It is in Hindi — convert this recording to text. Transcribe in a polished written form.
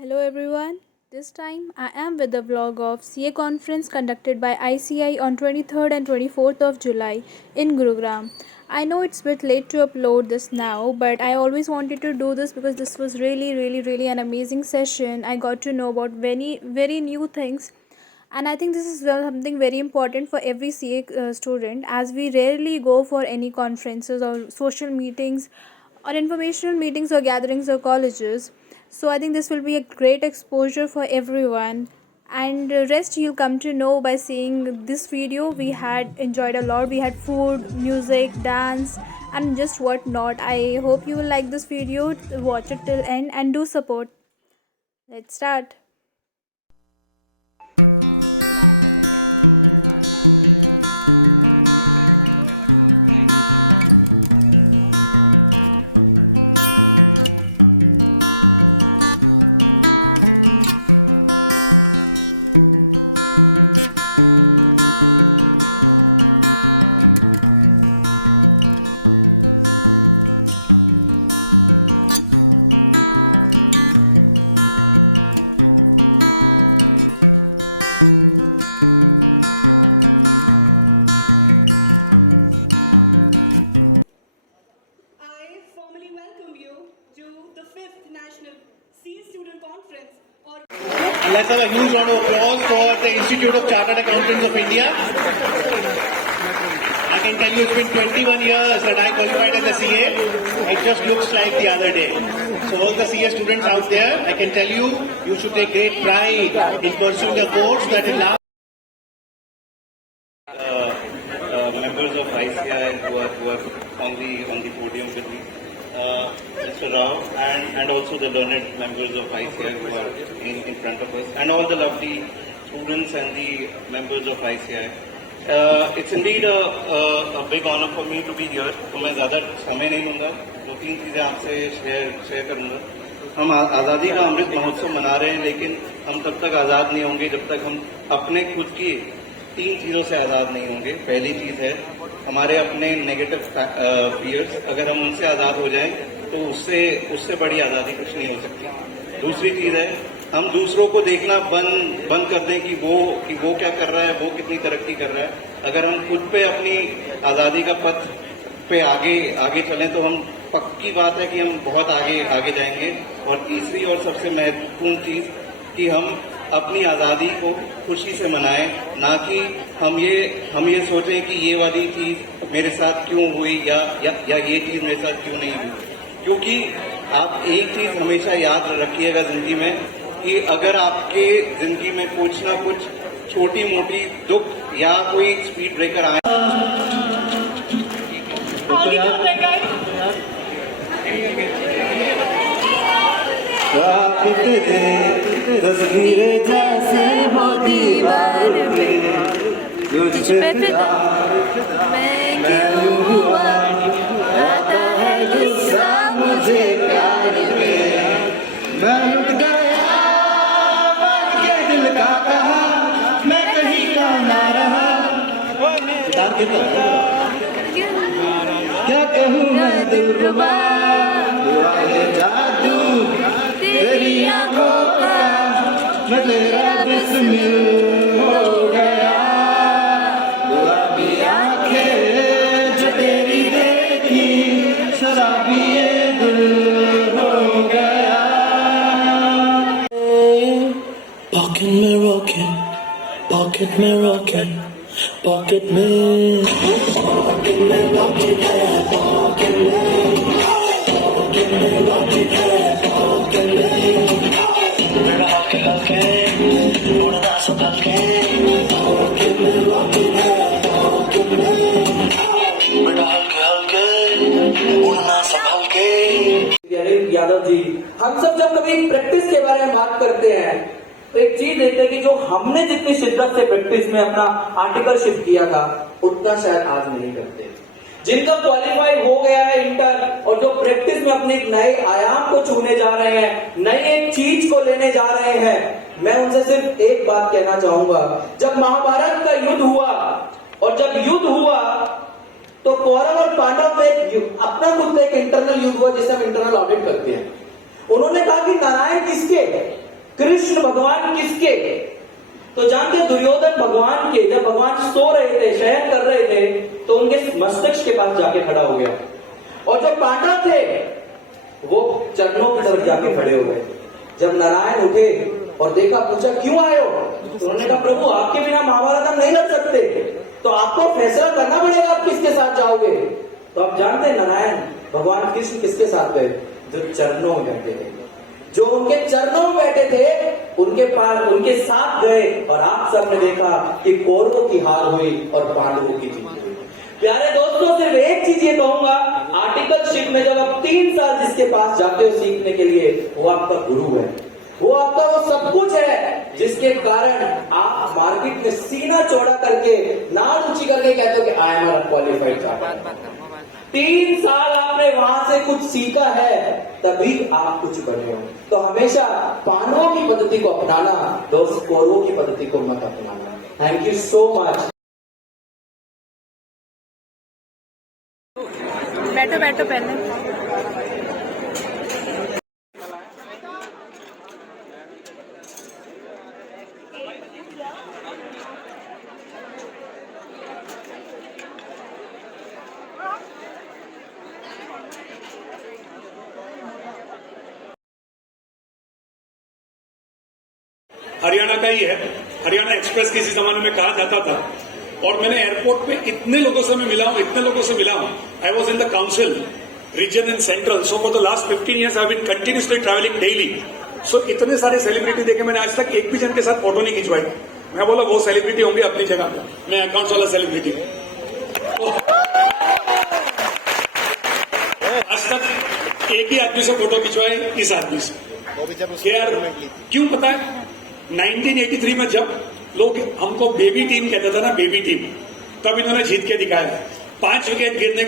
Hello everyone. This time I am with the vlog of CA conference conducted by ICI on 23rd and 24th of July in Gurugram. I know it's a bit late to upload this now, but I always wanted to do this because this was really an amazing session. I got to know about very new things, and I think this is something very important for every CA student, as we rarely go for any conferences or social meetings or informational meetings or gatherings or colleges. So I think this will be a great exposure for everyone, and rest you'll come to know by seeing this video. We had enjoyed a lot. We had food, music, dance, and just what not. I hope you will like this video. Watch it till end and do support. Let's start. I formally welcome you to the 5th National SEA Student Conference. And let's have a huge round of applause for the Institute of Chartered Accountants of India. I can tell you it's been 21 years that I qualified as a CA. It just looks like the other day. So all the CA students out there, I can tell you, you should take great pride in pursuing a course that will last. Members of ICI who are on the podium with me, Mr. Rao, and also the learned members of ICI who are in front of us, and all the lovely students and the members of ICI. It's indeed a big honor for me to be here. तो मैं ज़्यादा समय नहीं लूँगा, दो तीन चीज़ें आपसे शेयर करूँगा. हम आज़ादी का अमृत महोत्सव मना रहे हैं, लेकिन हम तब तक आज़ाद नहीं होंगे जब तक हम अपने खुद की तीन चीज़ों से आज़ाद नहीं होंगे. पहली चीज़ है हमारे अपने नेगेटिव फियर्स. अगर हम उनसे आज़ाद हो जाएं तो उससे बड़ी आज़ादी कुछ नहीं हो सकती. दूसरी चीज़ है हम दूसरों को देखना बंद कर दें कि वो क्या कर रहा है, वो कितनी तरक्की कर रहा है. अगर हम खुद पे अपनी आज़ादी का पथ पे आगे चलें तो हम पक्की बात है कि हम बहुत आगे जाएंगे. और तीसरी और सबसे महत्वपूर्ण चीज़ कि हम अपनी आज़ादी को खुशी से मनाएं, ना कि हम ये सोचें कि ये वाली चीज़ मेरे साथ क्यों हुई या ये चीज़ मेरे साथ क्यों नहीं हुई. क्योंकि आप एक चीज़ हमेशा याद रखिएगा जिंदगी में कि अगर आपके जिंदगी में कुछ ना कुछ छोटी मोटी दुख या कोई स्पीड ब्रेकर आए तस्वीरें जैसे हो दीवार पे तुझ पे फिदा मैं क्यों हुआ आता है गुस्सा मुझे प्यार पे मैं लुट गया मान के दिल का कहा मैं कहीं का ना रहा क्या कहूँ मैं दिलरुबा हुआ है जादू तेरी आंखों का मैं तेरा बिस्मिल हो गया. गुलाबी आंखें जो तेरी देखी शराबी ये दिल हो गया. Pocket में rockin', pocket में rockin', pocket में rockin' है, pocket में rockin' है, pocket में मेरा हल्के हल्के उड़ना संभल के pocket में rockin' है, pocket में मेरा हल्के हल्के उड़ना संभल के. यादव जी, हम सब जब कभी प्रैक्टिस के बारे में बात करते हैं तो एक चीज देखते हैं कि जो हमने जितनी शिद्दत से प्रैक्टिस में अपना आर्टिकलशिप किया था उतना शायद आज नहीं करते. जिनका क्वालिफाई हो गया है इंटर और जो प्रैक्टिस में अपने एक नए आयाम को छूने जा रहे हैं, नई एक चीज को लेने जा रहे हैं, मैं उनसे सिर्फ एक बात कहना चाहूंगा. जब महाभारत का युद्ध हुआ और जब युद्ध हुआ तो कौरव और पांडव में अपना खुद का एक इंटरनल युद्ध हुआ जिसे हम इंटरनल ऑडिट करते हैं. उन्होंने कहा कि नारायण किसके, कृष्ण भगवान किसके? तो जानते दुर्योधन भगवान के। जब भगवान सो रहे थे, शयन कर रहे थे, तो उनके मस्तक के पास जाके खड़ा हो गया। और जो पांडव थे वो चरणों की तरफ जाके खड़े हो गए। जब नारायण उठे और देखा, पूछा क्यों आए हो? तो उन्होंने कहा प्रभु आपके बिना महाभारत हम नहीं लड़ सकते, तो आपको फैसला करना पड़ेगा आप किसके साथ जाओगे। तो आप जानते हैं नारायण भगवान कृष्ण किसके साथ गए? जो चरणों में बैठे थे, जो उनके चरणों में बैठे थे, उनके पास उनके साथ गए। और आप सबने देखा कि कौरवों की हार हुई और पांडवों की जीत हुई। प्यारे दोस्तों, सिर्फ एक चीज ये कहूंगा, आर्टिकलशिप में जब आप 3 साल जिसके पास जाते हो सीखने के लिए, वो आपका गुरु है, वो आपका वो सब कुछ है जिसके कारण आप मार्केट में सीना चौड़ा करके, नाड़ ऊंची करके कहते हो कि I am a qualified chartered. 3 साल आपने वहां से कुछ सीखा है, तभी आप कुछ बने हो। तो हमेशा पांडवों की पद्धति को अपनाना, दोस्त कौरवों की पद्धति को मत अपनाना। Thank you so much. बैठो बैठो पहले। हरियाणा का ही है। हरियाणा एक्सप्रेस किसी जमाने में कहा जाता था। और मैंने एयरपोर्ट पे इतने लोगों से मैं मिला हूं, इतने लोगों से मिला हूं। I was in the council region and central, so for the last 15 years I have been continuously travelling daily. So इतने सारे सेलिब्रिटी देखे, मैंने आज तक एक भी जन के साथ फोटो नहीं खिंचवाई। मैं बोला वो सेलिब्रिटी होंगे अपनी जगह पे, मैं अकाउंट्स वाला सेलिब्रिटी। आज तक एक ही आदमी से फोटो खिंचवाए, इस आदमी से। यार क्यों पता है, 1983 में जब लोग हमको बेबी टीम कहते थे ना, बेबी टीम, तब इन्होंने जीत के दिखाया। 5 विकेट गिरने